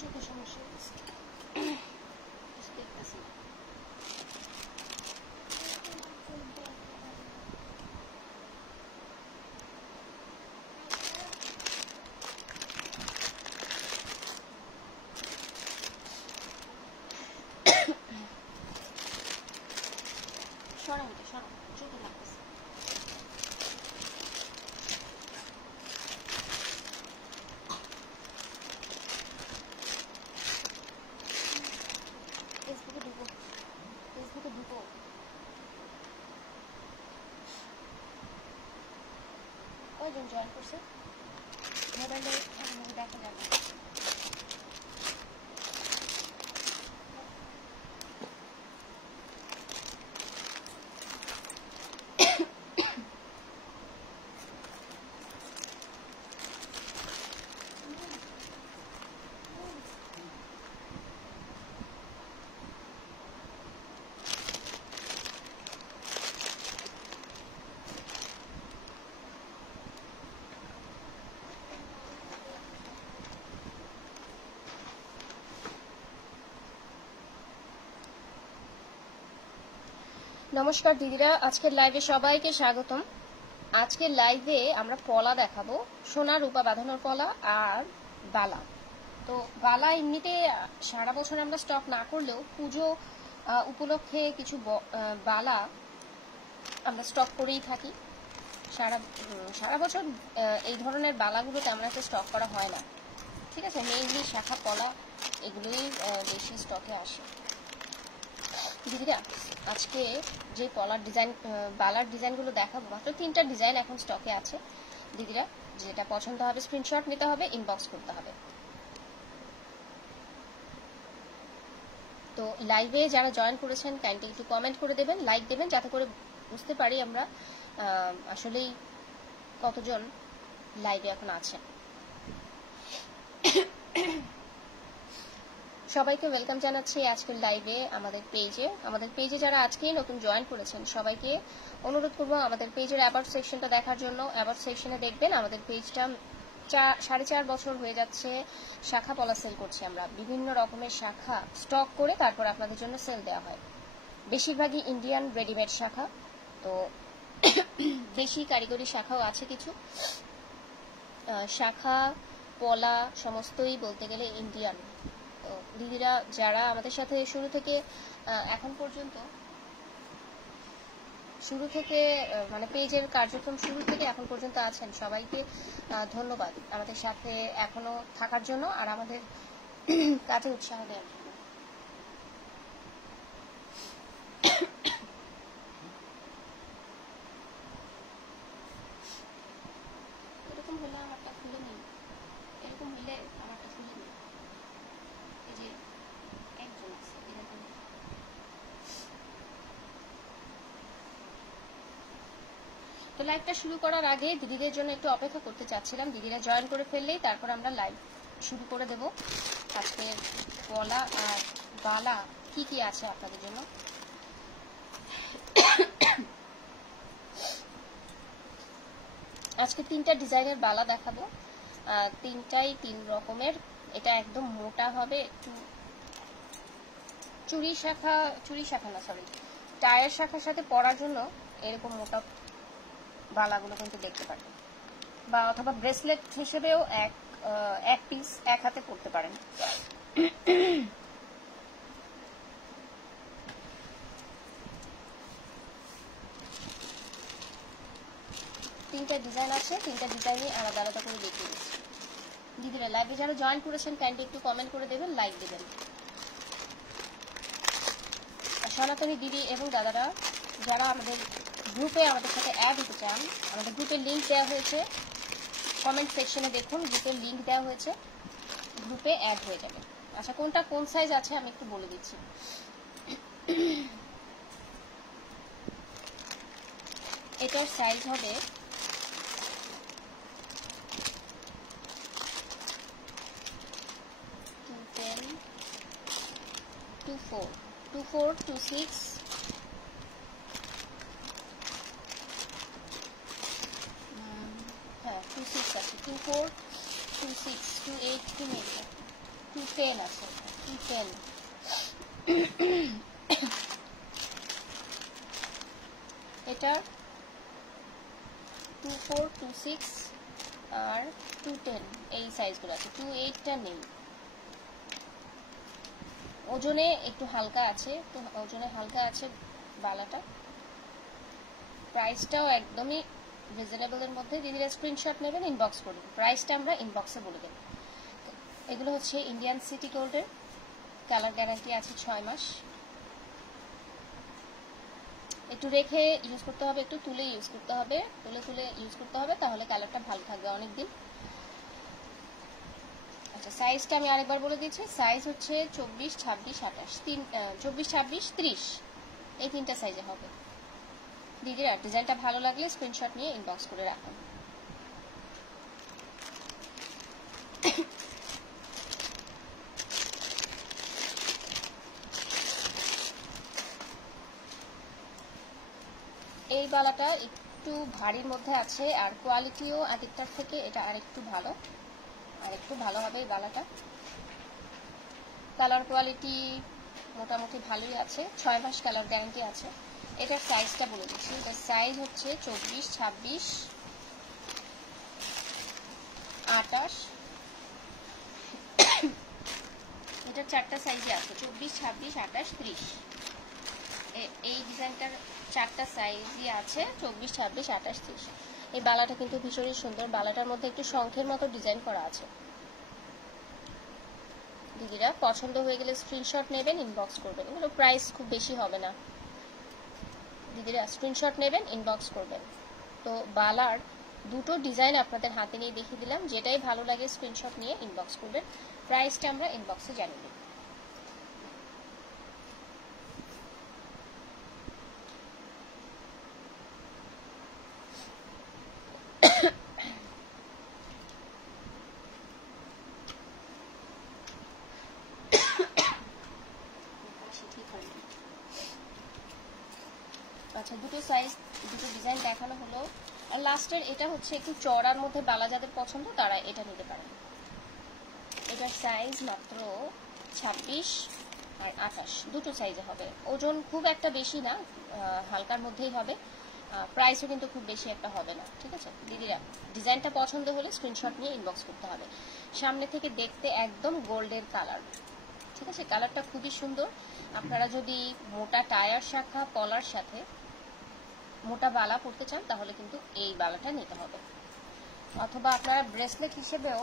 চোখে সমস্যা হচ্ছে দেখতেছি সরাও এটা সরাও চোখে লাগতেছে ফেসবুকে ঢুকো কয়জন জয়েন করছে মোবাইলে দেখা যাবে নমস্কার দিদিরা, আজকের লাইভে সবাইকে স্বাগতম। আজকের লাইভে আমরা পলা দেখাবো, সোনা রূপা বাঁধানোর পলা আর বালা। তো বালা এমনিতে সারা বছর আমরা স্টক না করলেও পুজো উপলক্ষে কিছু বালা আমরা স্টক করেই থাকি। সারা বছর এই ধরনের বালাগুলো তেমন একটা স্টক করা হয় না, ঠিক আছে। মেইনলি শাখা পলা এগুলোই বেশি স্টকে আসে। দিদিরা আজকে যে পলার ডিজাইন বালার ডিজাইনগুলো দেখাবো, মাত্র 3টা ডিজাইন এখন স্টকে আছে। দিদিরা যেটা পছন্দ হবে স্ক্রিনশট নিতে হবে, ইনবক্স করতে হবে। তো লাইভে যারা জয়েন করেছেন কাইন্ডলি একটু কমেন্ট করে দেবেন, লাইক দেবেন, যাতে করে বুঝতে পারি আমরা আসলেই কতজন লাইভে এখন আছেন। সবাইকে ওয়েলকাম জানাচ্ছি আজকের লাইভে আমাদের পেজে যারা আজকেই নতুন জয়েন করেছেন সবাইকে অনুরোধ করব আমাদের পেজের অ্যাবাউট সেকশনটা দেখার জন্য। অ্যাবাউট সেকশনে দেখবেন আমাদের পেজটা 4.5 বছর হয়ে যাচ্ছে শাখা পলা সেল করছি আমরা। বিভিন্ন রকমের শাখা স্টক করে তারপর আপনাদের জন্য সেল দেওয়া হয়। বেশিরভাগই ইন্ডিয়ান রেডিমেড শাখা, তো দেশি কারিগরি শাখাও আছে কিছু। শাখা পলা সমস্তই বলতে গেলে ইন্ডিয়ান। তো দিদিরা যারা আমাদের সাথে শুরু থেকে মানে পেজের কার্যক্রম শুরু থেকে এখন পর্যন্ত আছেন, সবাইকে ধন্যবাদ আমাদের সাথে এখনো থাকার জন্য আর আমাদের কাজে উৎসাহ দেওয়ার জন্য। এরকম হলে আমারটা খুলে নিন, এরকম হলে আমারটা খুলে নিন। এই যে একজন আছে এরকম। তো লাইভটা শুরু করার আগে দিদিদের জন্য একটু অপেক্ষা করতে চাচ্ছিলাম। দিদিরা জয়েন করে ফেললেই তারপর আমরা লাইভ শুরু করে দেব। আজকের পলা আর বালা কি কি আছে আপনাদের জন্য। আজকে 3টা ডিজাইনের বালা দেখাবো, 3টাই 3 রকমের। এটা একদম মোটা হবে, একটু চুরি শাখা না সরি টায়ার শাখার সাথে পরার জন্য এরকম মোটা বালাগুলো কিন্তু দেখতে পারেন, বা অথবা ব্রেসলেট হিসেবেও এক পিস এক হাতে পরতে পারেন। তিনটা ডিজাইন আছে, 3টা ডিজাইনই আলাদা আলাদা করে দেখিয়ে দিচ্ছি। দিদিরা লাইভে যারা জয়েন করেছেন কাইন্ডলি একটু কমেন্ট করে দেবেন, লাইক দেবেন। সনাতনী দিদি এবং দাদারা যারা আমাদের গ্রুপে আমাদের সাথে অ্যাড হতে চান, আমাদের গ্রুপের লিঙ্ক দেওয়া হয়েছে, কমেন্ট সেকশনে দেখুন গ্রুপের লিঙ্ক দেওয়া হয়েছে, গ্রুপে অ্যাড হয়ে যাবে। আচ্ছা কোনটা কোন সাইজ আছে আমি একটু বলে দিচ্ছি। এটার সাইজ হবে 24, 26, হ্যাঁ 26 আছে, 24, 26, 28 কি নেই, 210 আছে, 210। এটা 24, 26 আর 210 এই সাইজগুলো আছে। 28টা নেই। ওজনে একটু হালকা আছে, তো ওজনে হালকা আছে বালাটা। প্রাইসটাও একদমই রিজনেবলের মধ্যে। দিদিরা স্ক্রিনশট নেবেন, ইনবক্স করবেন। প্রাইসটা আমরা ইনবক্সে বলে দেব। এগুলো হচ্ছে ইন্ডিয়ান সিটি গোল্ডের, কালার গ্যারান্টি আছে 6 মাস। একটু রেখে ইউজ করতে হবে, একটু তুলে ইউজ করতে হবে, তুলে ইউজ করতে হবে, তাহলে কালারটা ভালো থাকবে অনেকদিন। আচ্ছা, সাইজটা আমি আরেকবার বলে দিচ্ছি। সাইজ হচ্ছে 24, 26, 28, 24, 26, 30 এই 3টা সাইজে হবে। দিদিরা ডিজাইনটা ভালো লাগলে স্ক্রিনশট নিয়ে ইনবক্স করে রাখুন। এই বালাটা একটু ভারীর মধ্যে আছে, আর কোয়ালিটিও আগেরটার থেকে এটা আরেকটু ভালো হবে এই বালাটা। কালার কোয়ালিটি মোটামুটি ভালোই আছে, 6 মাস কালার গ্যারান্টি আছে। এটার সাইজটা বলে দিচ্ছি। এটার সাইজ হচ্ছে 24, 26, 28। এটার 4টা সাইজে আছে, 24, 26, 28, 30। এই ডিজাইনটার 4টা সাইজই আছে, 24, 26, 28, 30। এই বালাটা কিন্তু ভীষণই সুন্দর। বালাটার মধ্যে একটু শঙ্খের মতো ডিজাইন করা আছে। দিদিরা পছন্দ হয়ে গেলে স্ক্রিনশট নেবেন, ইনবক্স করবেন। এগুলো প্রাইস খুব বেশি হবে না। দিদিরা স্ক্রিনশট নেবেন, ইনবক্স করবেন। তো বালার দুটো ডিজাইন আপনাদের হাতে নিয়ে দেখিয়ে দিলাম। যেটাই ভালো লাগে স্ক্রিনশট নিয়ে ইনবক্স করবেন। প্রাইসটা আমরা ইনবক্সে জানিয়ে দেব। আচ্ছা, দুটো সাইজ, দুটো ডিজাইন দেখানো হলো। আর লাস্টের এটা হচ্ছে একটু চড়ার মধ্যে বালা যাদের পছন্দ তারা এটা নিতে পারেন। এটার সাইজ মাত্র 26 আর 28, দুটো সাইজে হবে। ওজন খুব একটা বেশি না, হালকার মধ্যেই হবে। প্রাইসও কিন্তু খুব বেশি একটা হবে না। ঠিক আছে দিদিরা, ডিজাইনটা পছন্দ হলে স্ক্রিনশট নিয়ে ইনবক্স করতে হবে। সামনে থেকে দেখতে একদম গোল্ডের কালার। ঠিক আছে, কালারটা খুবই সুন্দর। আপনারা যদি মোটা টায়ার শাখা পলার সাথে মোটা বালা পরতে চান তাহলে কিন্তু এই বালাটা নিতে হবে, অথবা আপনারা ব্রেসলেট হিসেবেও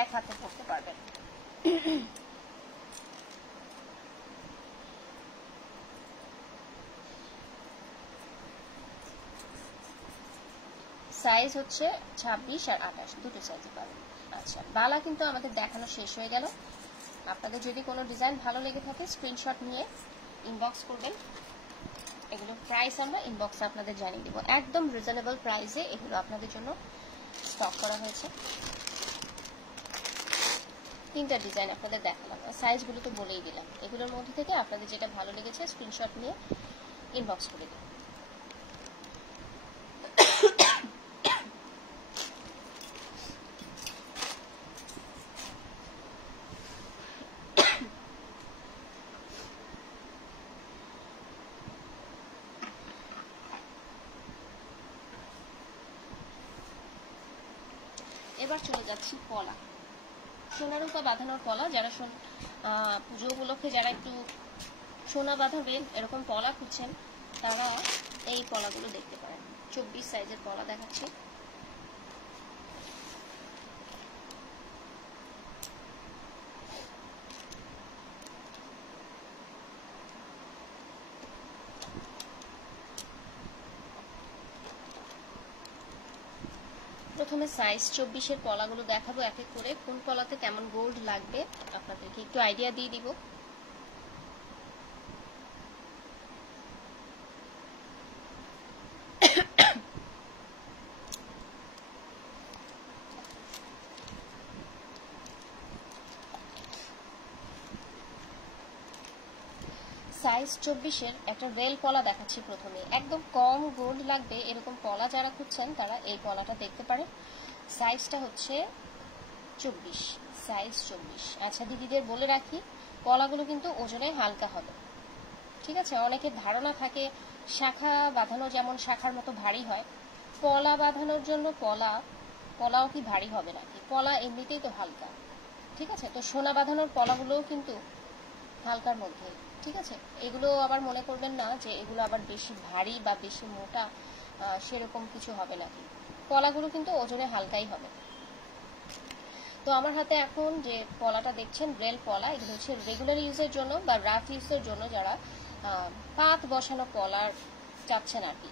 এক হাতে পরতে পারবেন। সাইজ হচ্ছে 26 আর 28, দুটো সাইজে পাবেন। আচ্ছা, বালা কিন্তু আমাদের দেখানো শেষ হয়ে গেল। আপনাদের যদি কোনো ডিজাইন ভালো লেগে থাকে স্ক্রিনশট নিয়ে ইনবক্স করবেন। এগুলো প্রাইস আমরা ইনবক্সে আপনাদের জানিয়ে দেবো। একদম রিজনেবল প্রাইসে এগুলো আপনাদের জন্য স্টক করা হয়েছে। 3টা ডিজাইন আপনাদের দেখালাম, সাইজগুলো তো বলেই দিলাম। এগুলোর মধ্যে থেকে আপনাদের যেটা ভালো লেগেছে স্ক্রিনশট নিয়ে ইনবক্স করে দিন। এবার চলে যাচ্ছি পলা, সোনা রূপা বাঁধানোর পলা। যারা পুজো উপলক্ষে যারা একটু সোনা বাঁধাবেন, এরকম পলা খুঁজছেন, তারা এই পলাগুলো দেখতে পারেন। 24 সাইজের পলা দেখাচ্ছি। প্রথমে সাইজ 24-এর পলাগুলো দেখাবো এক এক করে। কোন পলাতে কেমন গোল্ড লাগবে আপনাদেরকে একটু আইডিয়া দিয়ে দিব। সাইজ 24-এর একটা রেল পলা দেখাচ্ছি প্রথমে। একদম কম গোল্ড লাগবে এরকম পলা যারা খুঁজছেন তারা এই পলাটা দেখতে পারেন। সাইজটা হচ্ছে 24, সাইজ 24। আচ্ছা দিদিদের বলে রাখি, পলাগুলো কিন্তু ওজনে হালকা হবে, ঠিক আছে। অনেকের ধারণা থাকে শাখা বাঁধানো যেমন শাখার মতো ভারী হয়, পলা বাঁধানোর জন্য পলাও কি ভারী হবে নাকি? পলা এমনিতেই তো হালকা, ঠিক আছে। তো সোনা বাঁধানোর পলাগুলোও কিন্তু হালকার মধ্যে, ঠিক আছে। এগুলো আবার মনে করবেন না যে এগুলো আবার বেশি ভারী বা বেশি মোটা, সেরকম কিছু হবে নাকি। পলাগুলো কিন্তু ওজনে হালকাই হবে। তো আমার হাতে এখন যে পলাটা দেখছেন ব্রেল পলা, এগুলো হচ্ছে রেগুলার ইউজের জন্য বা রাফ ইউজের জন্য, যারা পাত বসানো পলার চাচ্ছেন আর কি,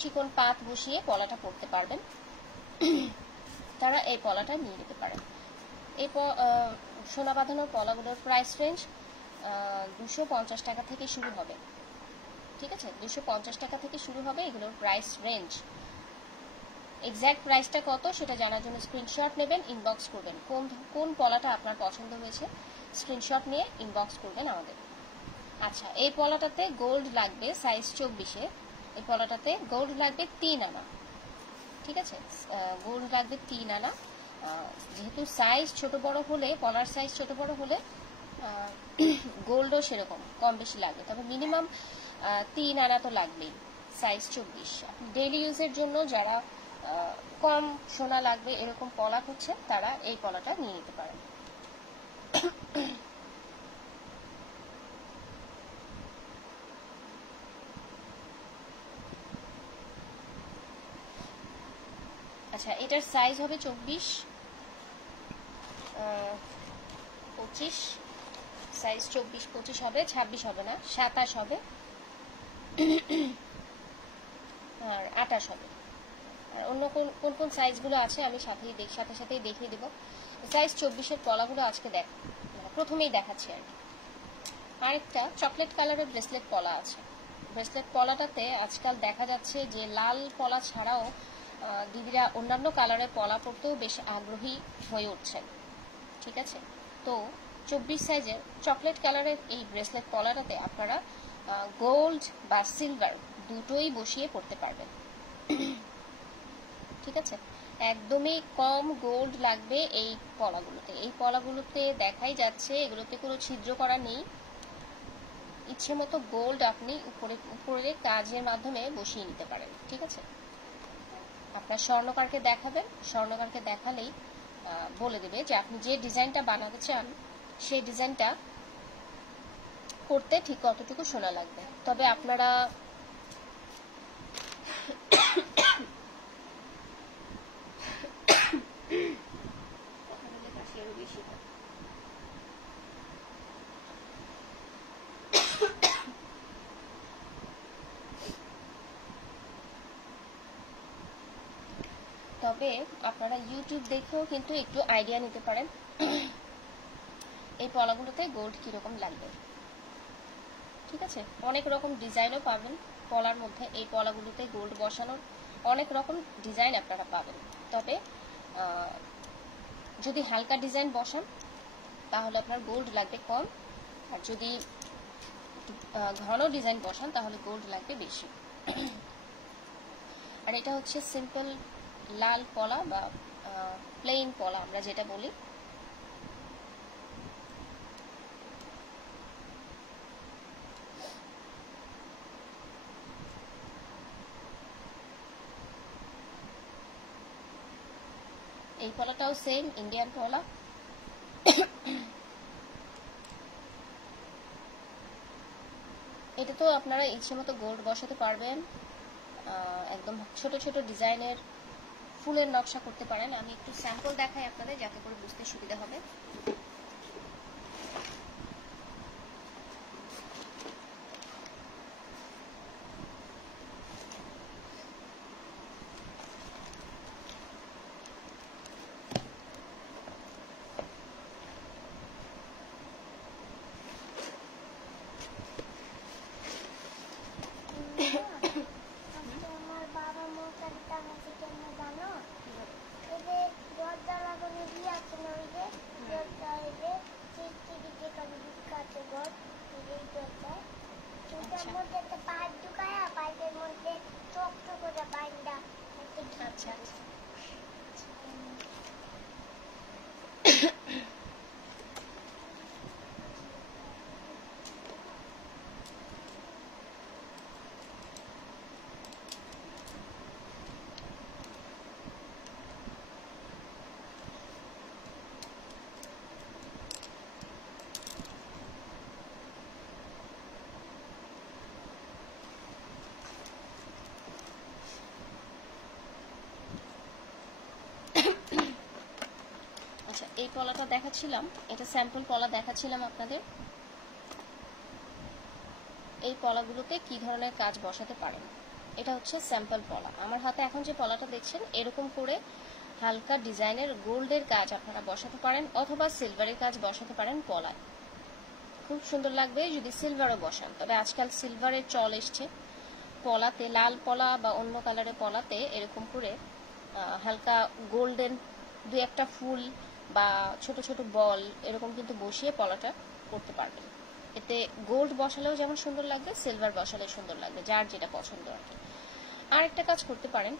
চিকন পাত বসিয়ে পলাটা পরতে পারবেন, তারা এই পলাটা নিয়ে নিতে পারেন। এই সোনা বাঁধানোর পলাগুলোর প্রাইস রেঞ্জ 250 টাকা থেকে শুরু হবে, ঠিক আছে। 250 টাকা থেকে শুরু হবে এগুলোর প্রাইস রেঞ্জ। এক্স্যাক্ট প্রাইসটা কত সেটা জানার জন্য স্ক্রিনশট নেবেন, ইনবক্স করবেন। কোন পলাটা আপনার পছন্দ হয়েছে স্ক্রিনশট নিয়ে ইনবক্স করবেন আমাদের। আচ্ছা, এই পলাটাতে গোল্ড লাগবে সাইজ 24-এ। এই পলাটাতে গোল্ড লাগবে 3 আনা, ঠিক আছে। গোল্ড লাগবে 3 আনা। যেহেতু সাইজ ছোট বড় হলে, পলার সাইজ ছোট বড় হলে গোল্ডও সেরকম কম বেশি লাগবে, তবে মিনিমাম 3 আনা তো লাগবেই, সাইজ 24। আপনি ডেইলি ইউজের জন্য যারা কম সোনা লাগবে এরকম পলা হচ্ছে, তারা এই পলাটা নিয়ে নিতে পারেন। আচ্ছা, এটার সাইজ হবে 24, 25, সাইজ 24-25 হবে, 26 হবে না, 27 হবে আর 28 হবে। আর অন্য কোন কোন সাইজগুলো আছে আমি সাথে সাথেই দেখিয়ে দেবো। সাইজ 24-এর পলাগুলো আজকে প্রথমেই দেখাচ্ছি আর কি। আরেকটা চকলেট কালারের ব্রেসলেট পলা আছে। ব্রেসলেট পলাটাতে আজকাল দেখা যাচ্ছে যে লাল পলা ছাড়াও দিদিরা অন্যান্য কালারের পলা পরতেও বেশ আগ্রহী হয়ে উঠছেন, ঠিক আছে। তো 24 সাইজের চকলেট কালারের এই ব্রেসলেট পলাটাতে আপনারা গোল্ড বা সিলভার দুটোই বসিয়ে পরতে পারবেন, ঠিক আছে। একদমই কম গোল্ড লাগবে এই পলাগুলোতে। এই পলাগুলোতে দেখাই যাচ্ছে এগুলোতে কোনো ছিদ্র করা নেই, ইচ্ছে মতো গোল্ড আপনি উপরে কাজের মাধ্যমে বসিয়ে নিতে পারেন, ঠিক আছে। আপনার স্বর্ণকারকে দেখাবেন, স্বর্ণকারকে দেখালেই বলে দেবে যে আপনি যে ডিজাইনটা বানাতে চান সেই ডিজাইনটা করতে ঠিক কতটুকু সোনা লাগবে। তবে আপনারা আপনারা ইউটিউব দেখেও কিন্তু একটু আইডিয়া নিতে পারেন এই পলাগুলোতে গোল্ড কিরকম লাগবে, ঠিক আছে। অনেক রকম ডিজাইনও পাবেন পলার মধ্যে। এই পলাগুলোতে গোল্ড বসানোর অনেক রকম ডিজাইন আপনারা পাবেন। তবে যদি হালকা ডিজাইন বসান তাহলে আপনার গোল্ড লাগবে কম, আর যদি ঘন ডিজাইন বসান তাহলে গোল্ড লাগবে বেশি। আর এটা হচ্ছে সিম্পল লাল পলা বা প্লেন পলা আমরা যেটা বলি। এই পলাটাও সেম ইন্ডিয়ান পলা। এটা তো আপনারা ইচ্ছে মতো গোল্ড বসাতে পারবেন, একদম ছোট ছোট ডিজাইনের ফুলের নকশা করতে পারেন। আমি একটু স্যাম্পল দেখাই আপনাদের যাতে করে বুঝতে সুবিধা হবে। এই পলাটা দেখাচ্ছিলাম, এটা স্যাম্পল পলা দেখাচ্ছিলাম আপনাদের। এই পলাগুলোতে কি ধরনের কাজ বসাতে পারেন, এটা হচ্ছে স্যাম্পল পলা। আমার হাতে এখন যে পলাটা দেখছেন এরকম করে হালকা ডিজাইনের গোল্ডের কাজ আপনারা বসাতে পারেন, অথবা সিলভারের কাজ বসাতে পারেন পলায়। খুব সুন্দর লাগবে যদি সিলভারও বসান, তবে আজকাল সিলভারের চল এসছে। পলাতে লাল পলা বা অন্য কালারের পলাতে এরকম করে হালকা গোল্ডেন দুই একটা ফুল বা ছোট ছোট বল এরকম কিন্তু বসিয়ে পলাটা করতে পারবেন। এতে গোল্ড বসালেও যেমন সুন্দর লাগবে, সিলভার বসালেও সুন্দর লাগবে, যার যেটা পছন্দ আর কি। আর একটা কাজ করতে পারেন,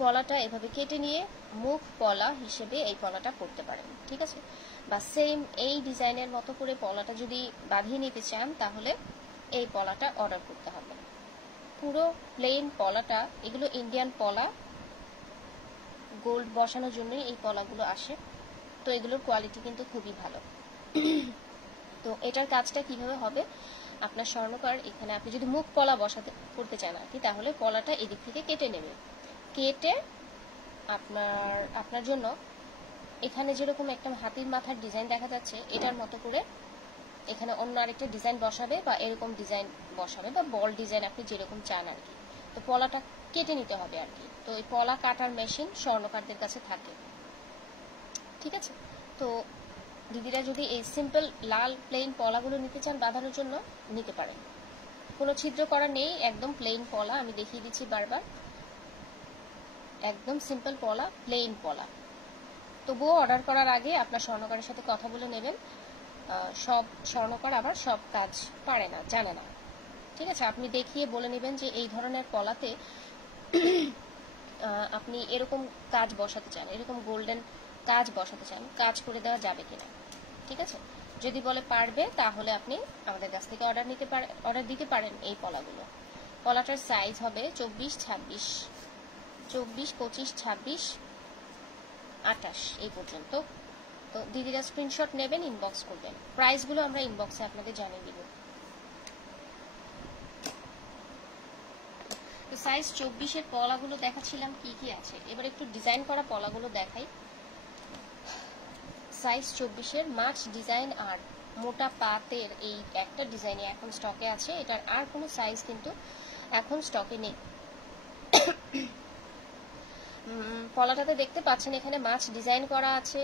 পলাটা এভাবে কেটে নিয়ে মুখ পলা হিসেবে এই পলাটা করতে পারেন, ঠিক আছে। বা সেম এই ডিজাইনের মতো করে পলাটা যদি বাঁধিয়ে নিতে চান তাহলে এই পলাটা অর্ডার করতে হবে। পুরো প্লেন পলাটা, এগুলো ইন্ডিয়ান পলা, গোল্ড বসানোর জন্যই এই পলাগুলো আসে। তো এগুলোর কোয়ালিটি কিন্তু খুবই ভালো। তো এটার কাজটা কিভাবে হবে, আপনার স্বর্ণকার এখানে আপনি যদি মুখ পলা বসাতে করতে চান আর কি, তাহলে পলাটা এদিক থেকে কেটে নেবে। কেটে আপনার জন্য এখানে যেরকম একটা হাতির মাথার ডিজাইন দেখা যাচ্ছে, এটার মতো করে এখানে অন্য আরেকটা ডিজাইন বসাবে, বা এরকম ডিজাইন বসাবে, বা বল ডিজাইন আপনি যেরকম চান আর কি। তো পলাটা কেটে নিতে হবে আর কি। তো এই পলা কাটার মেশিন স্বর্ণকারদের কাছে থাকে, ঠিক আছে। তো দিদিরা যদি এই সিম্পল লাল প্লেন পলাগুলো নিতে চান বাঁধানোর জন্য, নিতে পারেন। কোনো ছিদ্র করা নেই, একদম প্লেন পলা, আমি দেখিয়ে দিচ্ছি বারবার, একদম সিম্পল পলা, প্লেন পলা। তবুও অর্ডার করার আগে আপনার স্বর্ণকারের সাথে কথা বলে নেবেন। সব স্বর্ণকার আবার সব কাজ পারে না, জানে না, ঠিক আছে। আপনি দেখিয়ে বলে নেবেন যে এই ধরনের পলাতে আপনি এরকম কাজ বসাতে চান, এরকম গোল্ডেন কাজ বসাতে চান, কাজ করে দেওয়া যাবে কিনা, ঠিক আছে। যদি বলে পারবে, তাহলে আপনি আমাদের কাছ থেকে অর্ডার দিতে পারেন এই পলাগুলো। পলাটার সাইজ হবে 24, 26, 24, 25, 26, 28 এই পর্যন্ত। তো দিদিরা স্ক্রিনশট নেবেন, ইনবক্স করবেন। প্রাইসগুলো আমরা ইনবক্সে আপনাদের জানিয়ে দিব। তো সাইজ 24-এর পলাগুলো দেখাচ্ছিলাম কি কি আছে, এবার একটু ডিজাইন করা পলাগুলো দেখাই। সাইজ 24-এর মাছ ডিজাইন আর মোটা পাতের এই একটা ডিজাইনই এখন স্টকে আছে, এটার আর কোনো সাইজ কিন্তু এখন স্টকে নেই। পলাটাতে দেখতে পাচ্ছেন এখানে মাছ ডিজাইন করা আছে,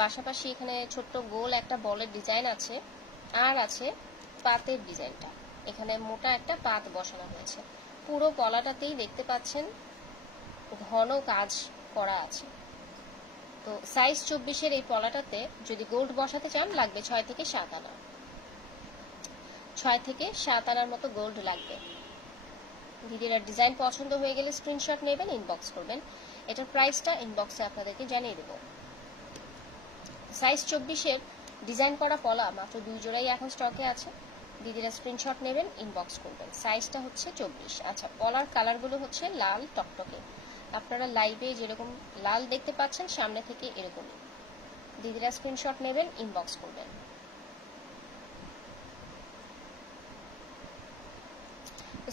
পাশাপাশি এখানে ছোট্ট গোল একটা বলের ডিজাইন আছে, আর আছে পাতের ডিজাইনটা, এখানে মোটা একটা পাত বসানো হয়েছে। পুরো পলাটাতেই দেখতে পাচ্ছেন ঘন কাজ করা আছে। তো সাইজ 24-এর এই পলাটাতে যদি গোল্ড বসাতে চান লাগবে 6 থেকে 7 আনা, 6 থেকে 7 আনার মতো গোল্ড লাগবে। দিদিরা ডিজাইন পছন্দ হয়ে গেলে স্ক্রিনশট নেবেন, ইনবক্স করবেন। এটার প্রাইসটা ইনবক্সে আপনাদেরকে জানিয়ে দেব। সাইজ 24-এর ডিজাইন করা পলা মাত্র 2 জোড়াই এখন স্টকে আছে, দিদিরা স্ক্রিনশট নেবেন, ইনবক্স করবেন। সাইজটা হচ্ছে 24। আচ্ছা, পলার কালারগুলো হচ্ছে লাল টকটকে, আপনারা লাইভে যেরকম লাল দেখতে পাচ্ছেন সামনে থেকে এরকমই। দিদিরা স্ক্রিনশট নেবেন, ইনবক্স করবেন।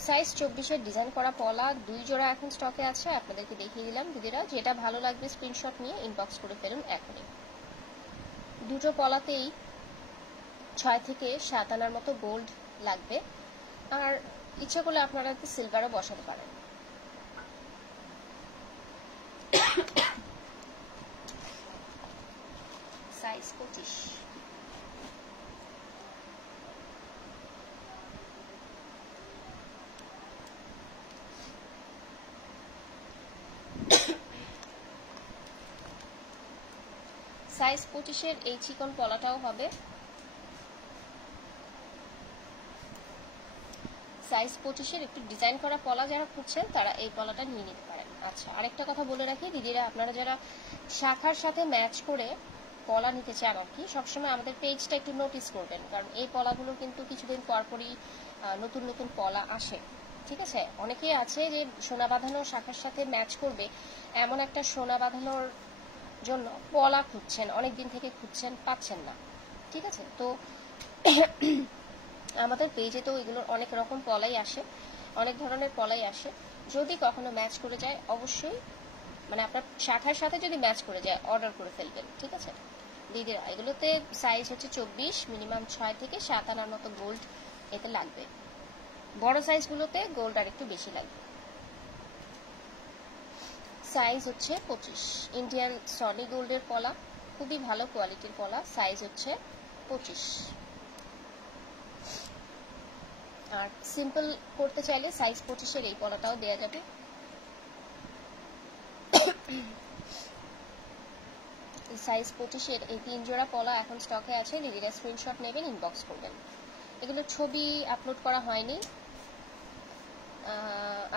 সাইজ 24-এর ডিজাইন করা পলা 2 জোড়া এখন স্টকে আছে, আপনাদেরকে দেখিয়ে দিলাম। দিদিরা যেটা ভালো লাগবে স্ক্রিনশট নিয়ে ইনবক্স করে ফেলুন এখনই। দুটো পলাতেই 6 থেকে 7 আনার মতো গোল্ড লাগবে, আর ইচ্ছা করলে আপনারা সিলভারও বসাতে পারেন। সাইজ 25। সাইজ 25-এর এই চিকন পলাটাও হবে। সাইজ 25-এর একটু ডিজাইন করা পলা যারা খুঁজছেন তারা এই পলাটা নিয়ে নিতে পারেন। আচ্ছা, আরেকটা কথা বলে রাখি দিদিরা, আপনারা যারা শাখার সাথে ম্যাচ করে পলা নিতে চান আর কি, সবসময় আমাদের পেজটা একটু নোটিস করবেন, কারণ এই পলাগুলো কিন্তু কিছুদিন পরপরই নতুন নতুন পলা আসে, ঠিক আছে। অনেকেই আছে যে সোনা বাঁধানো শাখার সাথে ম্যাচ করবে এমন একটা সোনা বাঁধানোর জন্য পলা খুঁজছেন, অনেকদিন থেকে খুঁজছেন, পাচ্ছেন না, ঠিক আছে। তো আমাদের পেজে তো এগুলোর অনেক রকম পলাই আসে, অনেক ধরনের পলাই আসে। যদি কখনো ম্যাচ করে যায় অবশ্যই মানে আপনার শাখার সাথে যদি ম্যাচ করে যায় অর্ডার করে ফেলবেন, ঠিক আছে দিদিরা। এগুলোতে সাইজ হচ্ছে 24, মিনিমাম 6 থেকে 7 আনার মতো গোল্ড এতে লাগবে। বড় সাইজগুলোতে গোল্ড আর একটু বেশি লাগবে। সাইজ হচ্ছে 25, ইন্ডিয়ান সনি গোল্ডের পলা, খুবই ভালো কোয়ালিটির পলা। সাইজ হচ্ছে 25। আর সিম্পল করতে চাইলে সাইজ 25-এর এই পলাটাও দেওয়া যাবে। সাইজ 25-এর এই 3 জোড়া পলা এখন স্টকে আছে, দিদিরা স্ক্রিনশট নেবেন, ইনবক্স করবেন। এগুলো ছবি আপলোড করা হয়নি,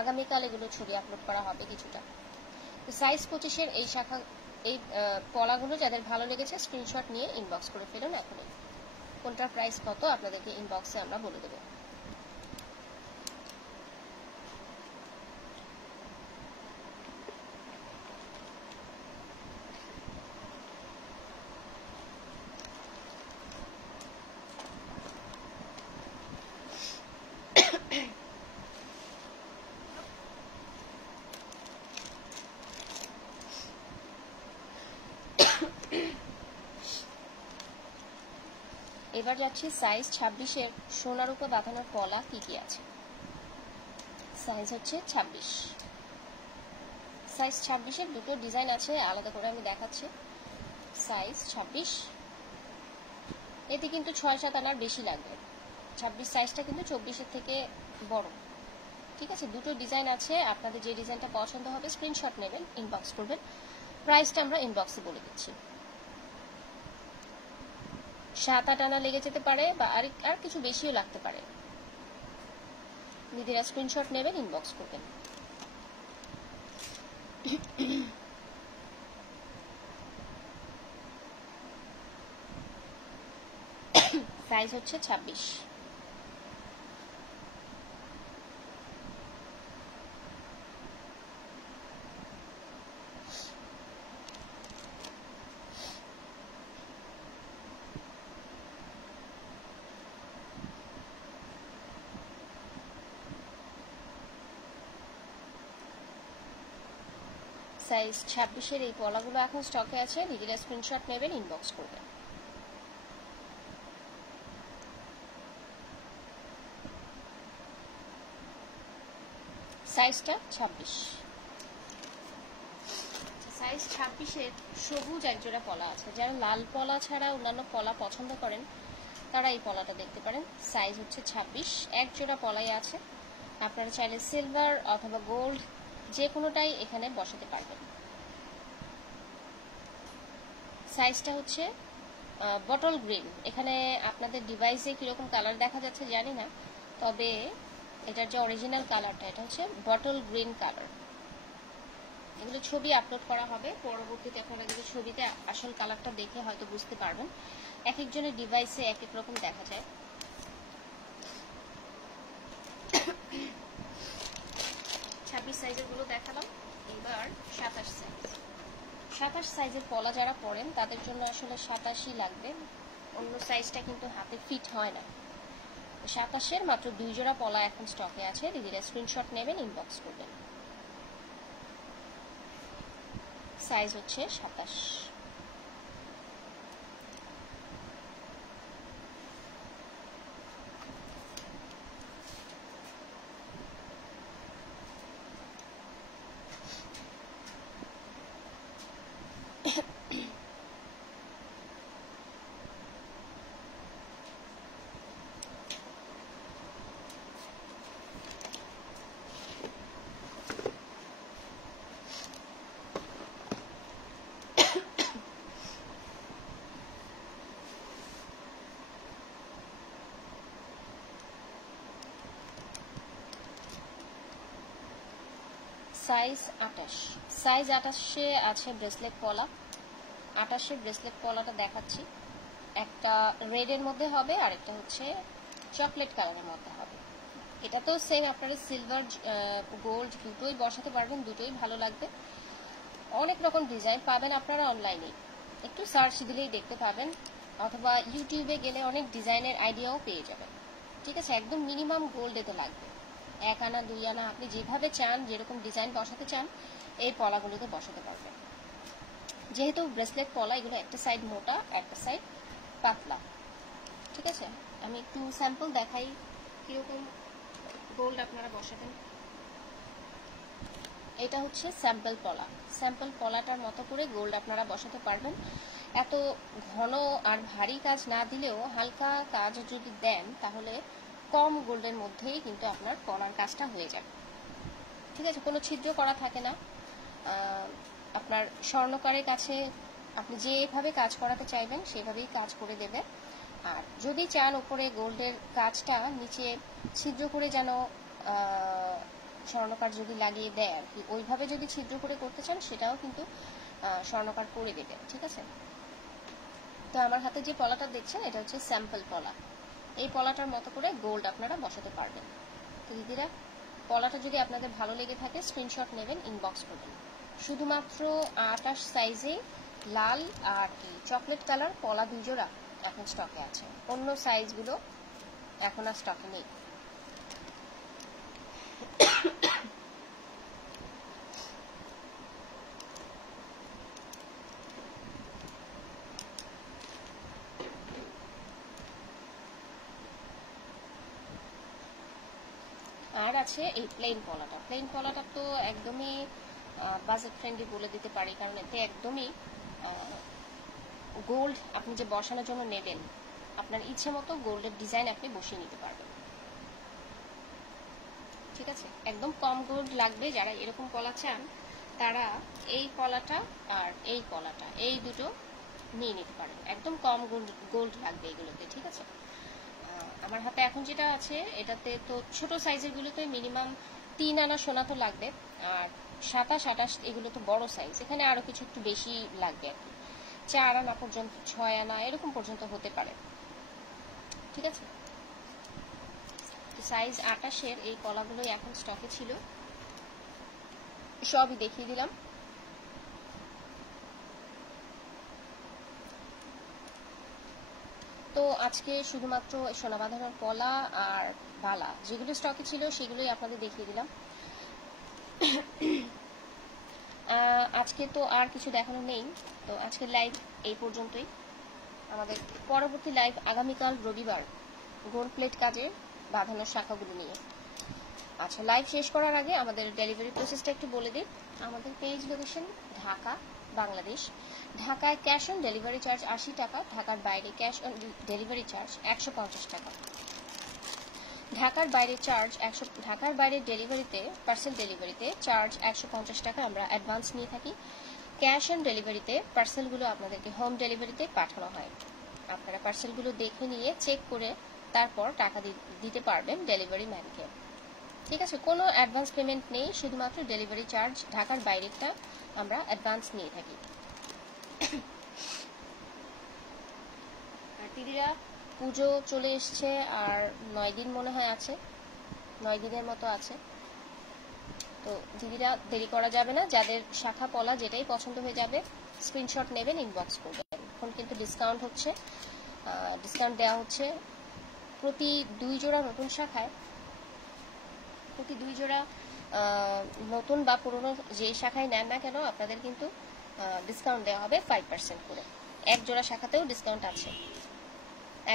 আগামীকাল এগুলো ছবি আপলোড করা হবে কিছুটা। সাইজ 25-এর এই শাখা এই পলাগুলো যাদের ভালো লেগেছে স্ক্রিনশট নিয়ে ইনবক্স করে ফেলুন এখনই। কোনটার প্রাইস কত আপনাদেরকে ইনবক্সে আমরা বলে দেবো। এবার যাচ্ছি সাইজ 26-এর সোনার উপর বাঁধানোর পলা কি কি আছে। সাইজ হচ্ছে 26। সাইজ 26-এর দুটো ডিজাইন আছে, আলাদা করে আমি দেখাচ্ছি। সাইজ 26, এতে কিন্তু 6-7 আনার বেশি লাগবে। 26 সাইজটা কিন্তু 24-এর থেকে বড়, ঠিক আছে। দুটো ডিজাইন আছে, আপনাদের যে ডিজাইনটা পছন্দ হবে স্ক্রিনশট নেবেন, ইনবক্স করবেন। প্রাইসটা আমরা ইনবক্সে বলে দিচ্ছি। 7-8 আনা লেগে যেতে পারে বা আর কিছু বেশিও লাগতে পারে। দিদিরা স্ক্রিনশট নেবেন, ইনবক্স করবেন। সাইজ হচ্ছে 26। সাইজ 26-এর এই পলাগুলো এখন স্টকে আছে, দিদিরা স্ক্রিনশট নেবেন, ইনবক্স করবেন। সাইজটা 26। সাইজ 26-এর সবুজ একজোড়া পলা আছে, যারা লাল পলা ছাড়া অন্যান্য পলা পছন্দ করেন তারা এই পলাটা দেখতে পারেন। সাইজ হচ্ছে 26, এক জোড়া পলাই আছে। আপনারা চাইলে সিলভার অথবা গোল্ড যে কোনোটাই এখানে বসাতে পারবেন। সাইজটা হচ্ছে বটল গ্রিন। এখানে আপনাদের ডিভাইসে কিরকম কালার দেখা যাচ্ছে জানি না, তবে এটার যে অরিজিনাল কালারটা এটা হচ্ছে বটল গ্রিন কালার। এগুলো ছবি আপলোড করা হবে পরবর্তীতে, আপনারা কিন্তু ছবিতে আসল কালারটা দেখে হয়তো বুঝতে পারবেন। এক একজনের ডিভাইসে এক এক রকম দেখা যায়। 26 সাইজের গুলো দেখালাম, এবার 27 সাইজ। 27 সাইজের পলা যারা পরেন তাদের জন্য আসলে 27ই লাগবে, অন্য সাইজটা কিন্তু হাতে ফিট হয় না। 27-এর মাত্র 2 জোড়া পলা এখন স্টকে আছে, দিদিরা স্ক্রিনশট নেবেন, ইনবক্স করবেন। সাইজ হচ্ছে 27। সাইজ 28। সাইজ 28-এ আছে ব্রেসলেট পলা। 28-এর ব্রেসলেট পলাটা দেখাচ্ছি, একটা রেডের মধ্যে হবে আর একটা হচ্ছে চকলেট কালারের মধ্যে হবে। এটা তো সেম, আপনারা সিলভার গোল্ড দুটোই বসাতে পারবেন, দুটোই ভালো লাগবে। অনেক রকম ডিজাইন পাবেন আপনারা অনলাইনে, একটু সার্চ দিলেই দেখতে পাবেন, অথবা ইউটিউবে গেলে অনেক ডিজাইনের আইডিয়াও পেয়ে যাবেন, ঠিক আছে। একদম মিনিমাম গোল্ড এতে লাগবে, 1 আনা 2 আনা আপনি যেভাবে চান, যেরকম ডিজাইন বসাতে চান এই পলাগুলোতে বসাতে পারবেন। যেহেতু ব্রেসলেট পলা, এগুলো একটা সাইড মোটা একটা সাইড পাতলা, ঠিক আছে। আমি একটু স্যাম্পল দেখাই কিরকম গোল্ড আপনারা বসাবেন। এটা হচ্ছে স্যাম্পল পলা। স্যাম্পল পলাটার মতো করে গোল্ড আপনারা বসাতে পারবেন। এত ঘন আর ভারী কাজ না দিলেও হালকা কাজ যদি দেন তাহলে কম গোল্ডের মধ্যেই কিন্তু আপনার পলার কাজটা হয়ে যাবে, ঠিক আছে। কোনো ছিদ্র করা থাকে না। আপনার স্বর্ণকারের কাছে আপনি যেভাবে কাজ করাতে চাইবেন সেভাবেই কাজ করে দেবে। আর যদি চান উপরে গোল্ডের কাজটা নিচে ছিদ্র করে যেন স্বর্ণকার যদি লাগিয়ে দেয় আর কি, ওইভাবে যদি ছিদ্র করে করতে চান সেটাও কিন্তু স্বর্ণকার করে দেবে, ঠিক আছে। তো আমার হাতে যে পলাটা দেখছেন এটা হচ্ছে স্যাম্পল পলা। এই পলাটার মতো করে গোল্ড আপনারা বসাতে পারবেন। তো দিদিরা, পলাটা যদি আপনাদের ভালো লেগে থাকে স্ক্রিনশট নেবেন, ইনবক্স করবেন। শুধুমাত্র 28 সাইজে লাল আর কি চকলেট কালার পলা 2 জোড়া এখন স্টকে আছে, অন্য সাইজগুলো এখন আর স্টকে নেই। আর আছে এই প্লেন পলাটা। প্লেন পলাটা তো একদমই বাজেট ফ্রেন্ডলি বলে দিতে পারি, কারণ এতে একদমই গোল্ড আপনি যে বসানোর জন্য নেবেন আপনার ইচ্ছে মতো গোল্ডের ডিজাইন আপনি বসিয়ে নিতে পারবেন, ঠিক আছে। একদম কম গোল্ড লাগবে যারা এরকম পলা চান তারা এই পলাটা আর এই পলাটা এই দুটো নিয়ে নিতে পারেন। একদম কম গোল্ড লাগবে এগুলোতে, ঠিক আছে। আমার হাতে এখন যেটা আছে এটাতে তো ছোট সাইজের গুলোতে মিনিমাম 3 আনা সোনা তো লাগবে, আর 27-28 এগুলো তো বড় সাইজ, এখানে আরো কিছু একটু বেশি লাগবে আর কি, 4 আনা পর্যন্ত 6 আনা এরকম পর্যন্ত হতে পারে, ঠিক আছে। সাইজ 28-এর এই পলাগুলোই এখন স্টকে ছিল, সবই দেখিয়ে দিলাম। তো আজকে শুধুমাত্র সোনা বাঁধানোর পলা আর বালা যেগুলো স্টকে ছিল সেগুলোই আপনাদের দেখিয়ে দিলাম। আজকে তো আর কিছু দেখানো নেই, তো আজকের লাইভ এই পর্যন্তই। আমাদের পরবর্তী লাইভ আগামীকাল রবিবার গোল্ড প্লেট কাজে বাঁধানোর শাখাগুলো নিয়ে। আচ্ছা, লাইভ শেষ করার আগে আমাদের ডেলিভারি প্রসেসটা একটু বলে দিই। আমাদের পেজ লোকেশন ঢাকা, বাংলাদেশ। ঢাকায় ক্যাশ অন ডেলিভারি চার্জ 80 টাকা, ঢাকার বাইরে ক্যাশ অন ডেলিভারি চার্জ 150 টাকা। ঢাকার বাইরে ডেলিভারিতে, পার্সেল ডেলিভারিতে চার্জ 150 টাকা আমরা অ্যাডভান্স নিয়ে থাকি। ক্যাশ অন ডেলিভারিতে পার্সেলগুলো আপনাদেরকে হোম ডেলিভারিতে পাঠানো হয়। আপনারা পার্সেলগুলো দেখে নিয়ে চেক করে তারপর টাকা দিতে পারবেন ডেলিভারি ম্যানকে, ঠিক আছে। কোনো অ্যাডভান্স পেমেন্ট নেই, শুধুমাত্র ডেলিভারি চার্জ ঢাকার বাইরেটা আমরা অ্যাডভান্স নিয়ে থাকি। আর দিদিরা, পুজো চলে এসছে আর 9 দিন মনে হয় আছে, 9 দিনের মতো আছে। তো দিদিরা দেরি করা যাবে না, যাদের শাখা পলা যেটাই পছন্দ হয়ে যাবে স্ক্রিনশট নেবেন, ইনবক্স করবেন। এখন কিন্তু ডিসকাউন্ট হচ্ছে, ডিসকাউন্ট দেওয়া হচ্ছে প্রতি 2 জোড়া নতুন শাখায়, প্রতি 2 জোড়া নতুন বা পুরনো যে শাখায় নেন না কেন আপনাদের কিন্তু ডিসকাউন্ট দেওয়া হবে 5% করে। 1 জোড়া শাখাতেও ডিসকাউন্ট আছে,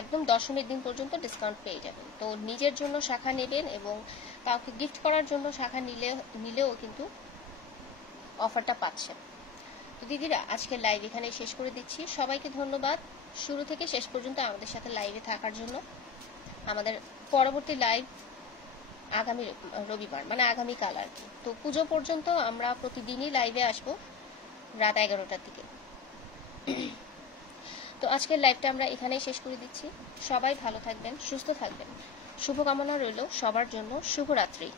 একদম 10মীর দিন পর্যন্ত ডিসকাউন্ট পেয়ে যাবেন। তো নিজের জন্য শাখা নেবেন এবং কাউকে গিফট করার জন্য শাখা নিলেও কিন্তু অফারটা পাচ্ছেন। তো দিদিরা, আজকের লাইভ এখানে শেষ করে দিচ্ছি। সবাইকে ধন্যবাদ শুরু থেকে শেষ পর্যন্ত আমাদের সাথে লাইভে থাকার জন্য। আমাদের পরবর্তী লাইভ আগামী রবিবার, মানে আগামীকাল আর কি। তো পুজো পর্যন্ত আমরা প্রতিদিনই লাইভে আসবো রাত 11টার দিকে। তো আজকের লাইভটা আমরা এখানেই শেষ করে দিচ্ছি। সবাই ভালো থাকবেন, সুস্থ থাকবেন, শুভকামনা রইল সবার জন্য। শুভরাত্রি।